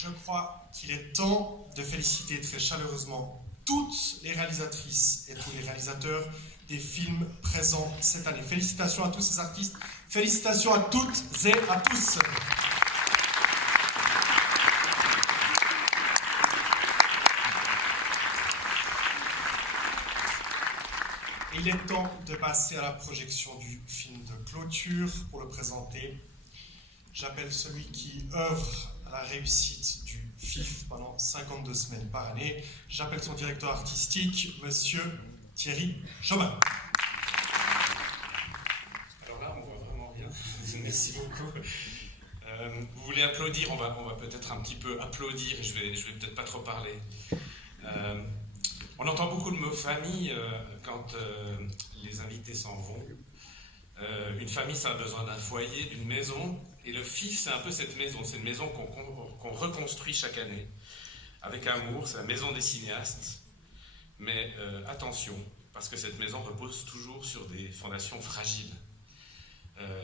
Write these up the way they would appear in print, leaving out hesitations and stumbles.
Je crois qu'il est temps de féliciter très chaleureusement toutes les réalisatrices et tous les réalisateurs des films présents cette année. Félicitations à tous ces artistes, félicitations à toutes et à tous. Il est temps de passer à la projection du film de clôture. Pour le présenter, j'appelle celui qui œuvre à la réussite du FIF pendant 52 semaines par année. J'appelle son directeur artistique, Monsieur Thierry Chauvin. Alors là, on voit vraiment rien. Merci beaucoup. Vous voulez applaudir? On va peut-être un petit peu applaudir. Je vais peut-être pas trop parler. On entend beaucoup de mots famille quand les invités s'en vont. Une famille, ça a besoin d'un foyer, d'une maison. Et le FIF, c'est un peu cette maison. C'est une maison qu'on reconstruit chaque année. Avec amour, c'est la maison des cinéastes. Mais attention, parce que cette maison repose toujours sur des fondations fragiles.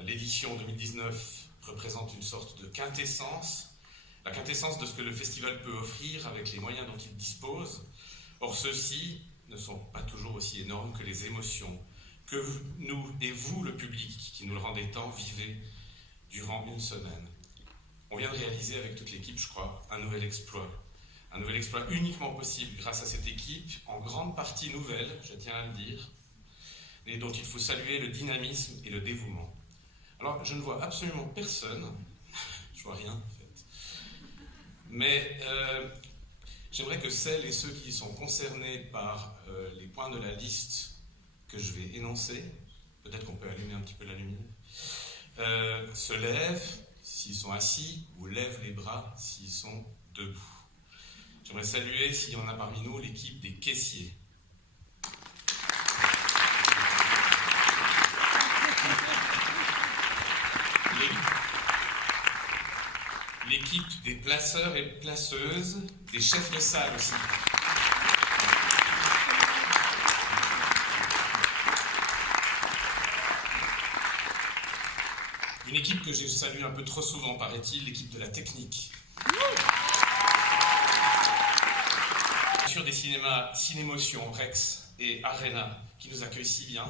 L'édition 2019 représente une sorte de quintessence. La quintessence de ce que le festival peut offrir avec les moyens dont il dispose. Or, ceux-ci ne sont pas toujours aussi énormes que les émotions que nous et vous, le public, qui nous le rendez tant, vivez durant une semaine. On vient de réaliser avec toute l'équipe, je crois, un nouvel exploit. Un nouvel exploit uniquement possible grâce à cette équipe, en grande partie nouvelle, je tiens à le dire, et dont il faut saluer le dynamisme et le dévouement. Alors, je ne vois absolument personne, je vois rien en fait, mais j'aimerais que celles et ceux qui sont concernés par les points de la liste que je vais énoncer, peut-être qu'on peut allumer un petit peu la lumière, se lèvent s'ils sont assis ou lèvent les bras s'ils sont debout. J'aimerais saluer, s'il y en a parmi nous, l'équipe des caissiers. L'équipe des placeurs et placeuses, des chefs de salle aussi. Une équipe que j'ai saluée un peu trop souvent, paraît-il, l'équipe de la technique. Sur des cinémas Cinémotion, Rex et Arena, qui nous accueillent si bien.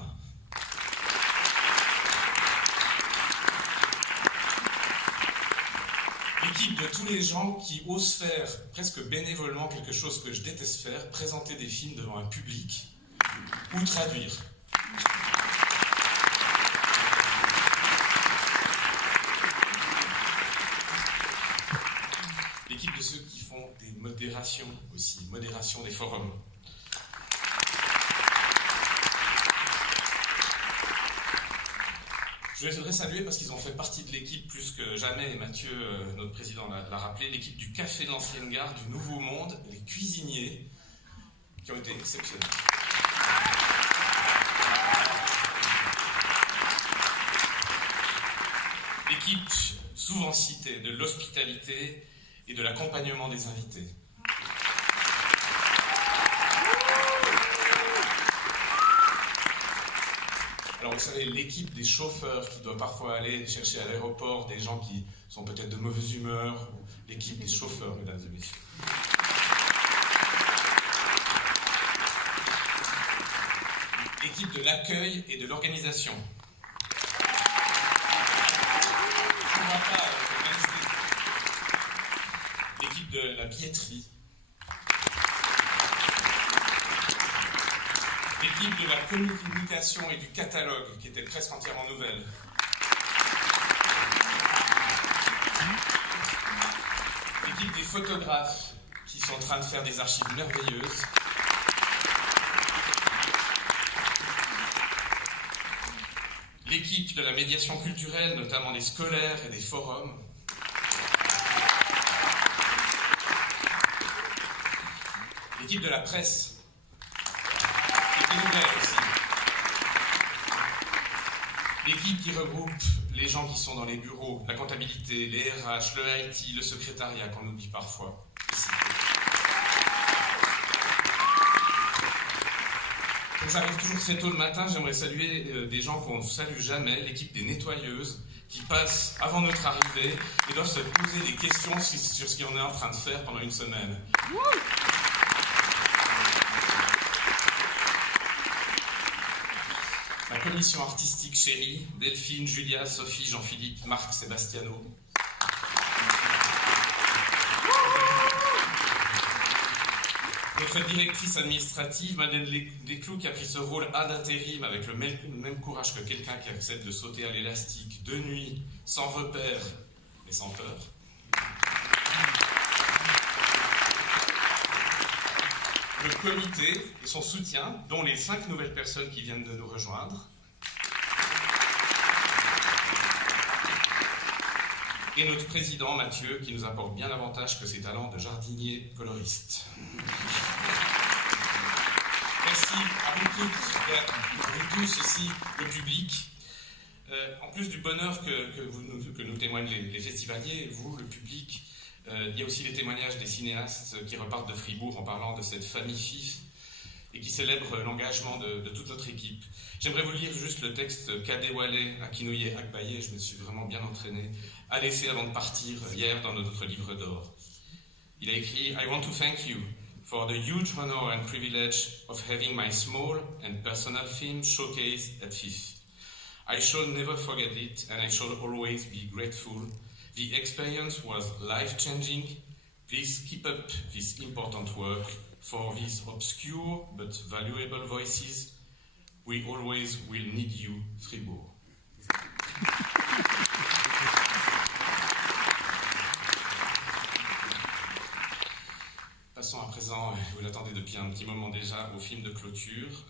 L'équipe de tous les gens qui osent faire, presque bénévolement, quelque chose que je déteste faire, présenter des films devant un public ou traduire. L'équipe de ceux qui font des modérations aussi, modération des forums. Je les voudrais saluer parce qu'ils ont fait partie de l'équipe plus que jamais, et Mathieu, notre président, l'a rappelé, l'équipe du Café de l'Ancienne Gare, du Nouveau Monde, les cuisiniers, qui ont été exceptionnels. L'équipe souvent citée de l'hospitalité et de l'accompagnement des invités. Alors vous savez, l'équipe des chauffeurs qui doit parfois aller chercher à l'aéroport des gens qui sont peut-être de mauvaise humeur, ou l'équipe des chauffeurs, mesdames et messieurs. L'équipe de l'accueil et de l'organisation. L'équipe de la billetterie. L'équipe de la communication et du catalogue, qui était presque entièrement nouvelle. L'équipe des photographes, qui sont en train de faire des archives merveilleuses. L'équipe de la médiation culturelle, notamment des scolaires et des forums. L'équipe de la presse. Aussi. L'équipe qui regroupe les gens qui sont dans les bureaux, la comptabilité, les RH, le IT, le secrétariat qu'on oublie parfois. Comme j'arrive toujours très tôt le matin, j'aimerais saluer des gens qu'on ne salue jamais, l'équipe des nettoyeuses qui passent avant notre arrivée et doivent se poser des questions sur ce qu'on est en train de faire pendant une semaine. La commission artistique chérie, Delphine, Julia, Sophie, Jean-Philippe, Marc, Sébastiano. Notre directrice administrative, Madeleine Desclous, qui a pris ce rôle d'intérim avec le même courage que quelqu'un qui accepte de sauter à l'élastique, de nuit, sans repère, mais sans peur. Le comité et son soutien, dont les 5 nouvelles personnes qui viennent de nous rejoindre. Et notre président, Mathieu, qui nous apporte bien davantage que ses talents de jardinier coloriste. Merci à vous toutes et à vous tous aussi, le public. En plus du bonheur que nous témoignent les festivaliers, vous, le public, il y a aussi les témoignages des cinéastes qui repartent de Fribourg en parlant de cette famille FIF et qui célèbrent l'engagement de toute notre équipe. J'aimerais vous lire juste le texte qu'Adewale Akinouye Akbaye, je me suis vraiment bien entraîné, a laissé avant de partir hier dans notre livre d'or. Il a écrit « I want to thank you for the huge honor and privilege of having my small and personal film showcased at FIF. I shall never forget it and I shall always be grateful. The experience was life-changing. Please keep up this important work for these obscure but valuable voices. We always will need you, Fribourg. » Passons à présent, vous l'attendez depuis un petit moment déjà, au film de clôture.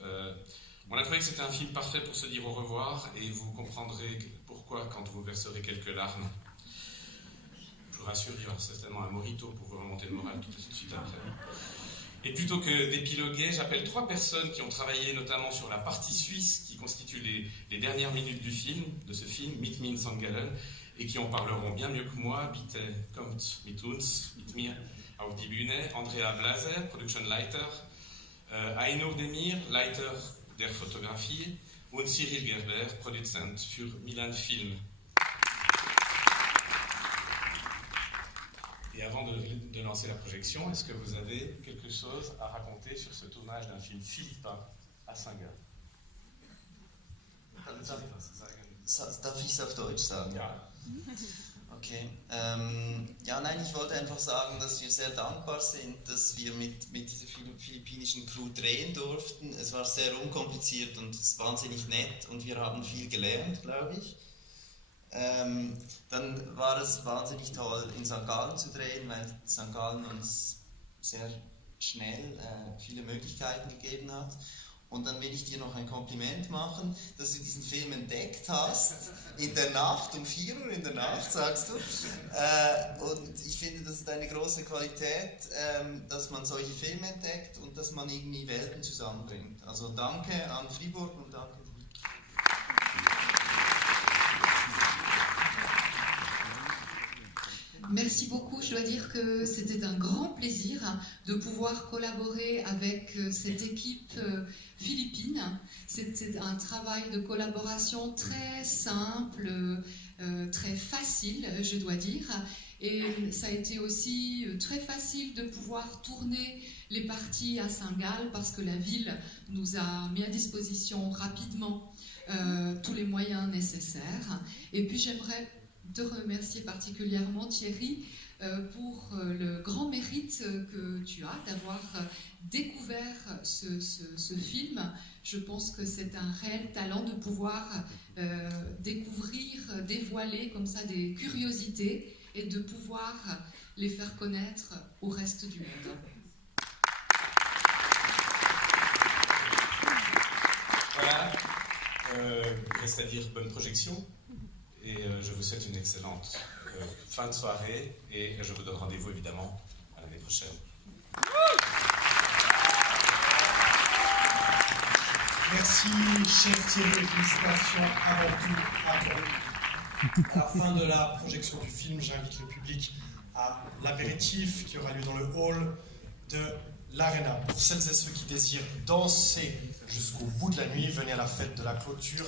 On a trouvé que c'était un film parfait pour se dire au revoir et vous comprendrez pourquoi quand vous verserez quelques larmes. Je vous rassure, il y aura certainement un mojito pour vous remonter le moral tout de suite après. Et plutôt que d'épiloguer, j'appelle 3 personnes qui ont travaillé notamment sur la partie suisse qui constitue les dernières minutes de ce film, Mit mir in St. Gallen, et qui en parleront bien mieux que moi. Bitte kommt mit uns, mit mir auf die Bühne. Andrea Blaser, Production Leiter, Ainur Demir, Leiter der Fotografie und Cyril Gerber, Produzent für Milan Film. Et avant de lancer la projection, est-ce que vous avez quelque chose à raconter sur ce tournage d'un film philippin à Saint-Gall? Darf ich es auf Deutsch sagen? Ja. Okay. Ja, nein, ich wollte einfach sagen, dass wir sehr dankbar sind, dass wir mit dieser philippinischen Crew drehen durften. Es war sehr unkompliziert und wahnsinnig nett und wir haben viel gelernt, glaube ich. Dann war es wahnsinnig toll, in St. Gallen zu drehen, weil St. Gallen uns sehr schnell viele Möglichkeiten gegeben hat. Und dann will ich dir noch ein Kompliment machen, dass du diesen Film entdeckt hast, in der Nacht, um 4 Uhr in der Nacht, sagst du. Und ich finde, das ist eine große Qualität, dass man solche Filme entdeckt und dass man irgendwie Welten zusammenbringt. Also danke an Fribourg und danke. Merci beaucoup. Je dois dire que c'était un grand plaisir de pouvoir collaborer avec cette équipe philippine. C'était un travail de collaboration très simple, très facile, je dois dire. Et ça a été aussi très facile de pouvoir tourner les parties à Saint-Gall parce que la ville nous a mis à disposition rapidement tous les moyens nécessaires. Et puis j'aimerais te remercier particulièrement, Thierry, pour le grand mérite que tu as d'avoir découvert ce film. Je pense que c'est un réel talent de pouvoir découvrir, dévoiler comme ça des curiosités et de pouvoir les faire connaître au reste du monde. Voilà, il reste à dire bonne projection. Et je vous souhaite une excellente fin de soirée et je vous donne rendez-vous évidemment à l'année prochaine. Merci, cher Thierry, félicitations avant tout à toi. À la fin de la projection du film, j'invite le public à l'apéritif qui aura lieu dans le hall de l'Arena. Pour celles et ceux qui désirent danser jusqu'au bout de la nuit, venez à la fête de la clôture.